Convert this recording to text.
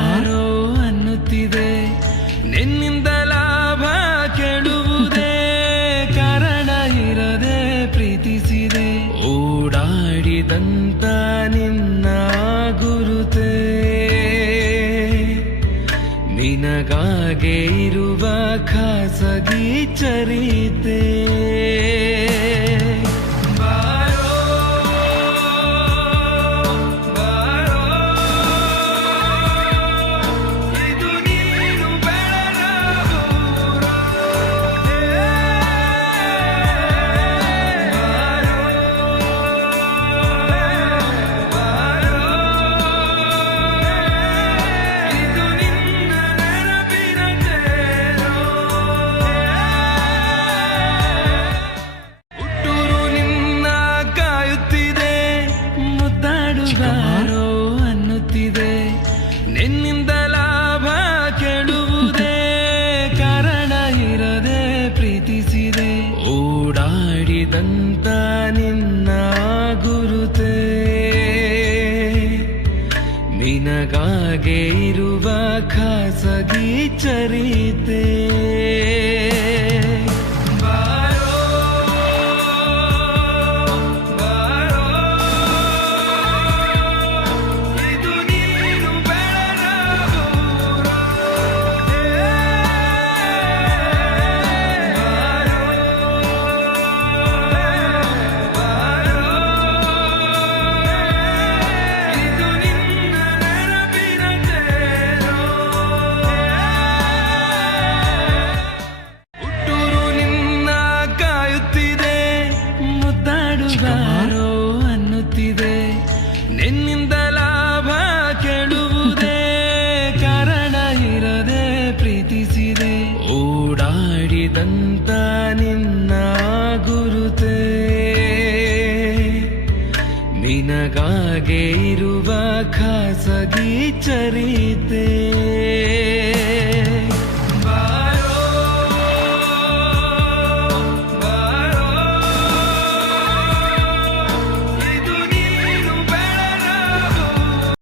ಯಾರೋ ಅನ್ನುತ್ತಿದೆ. ನಿನ್ನಿಂದ ಲಾಭ ಕೆಡುವುದೇ ಕಾರಣ ಪ್ರೀತಿಸಿದೆ. ಓಡಾಡಿದಂತ ನಿನ್ನ ಗುರುತೇ. ಇರುವ ಖಾಸಗಿ ಚರಿತೆ. ಓಡಾಡಿದಂತ ನಿನ್ನ ಗುರುತೇ ನಿನಗಾಗೆ ಇರುವ ಖಾಸಗಿ ಚರಿತೆ. ಓಡಾಡಿದಂತ ನಿನ್ನ ಗುರುತೇ ನಿನಗಾಗೆ ಇರುವ ಖಾಸಗಿ ಚರಿತೆ.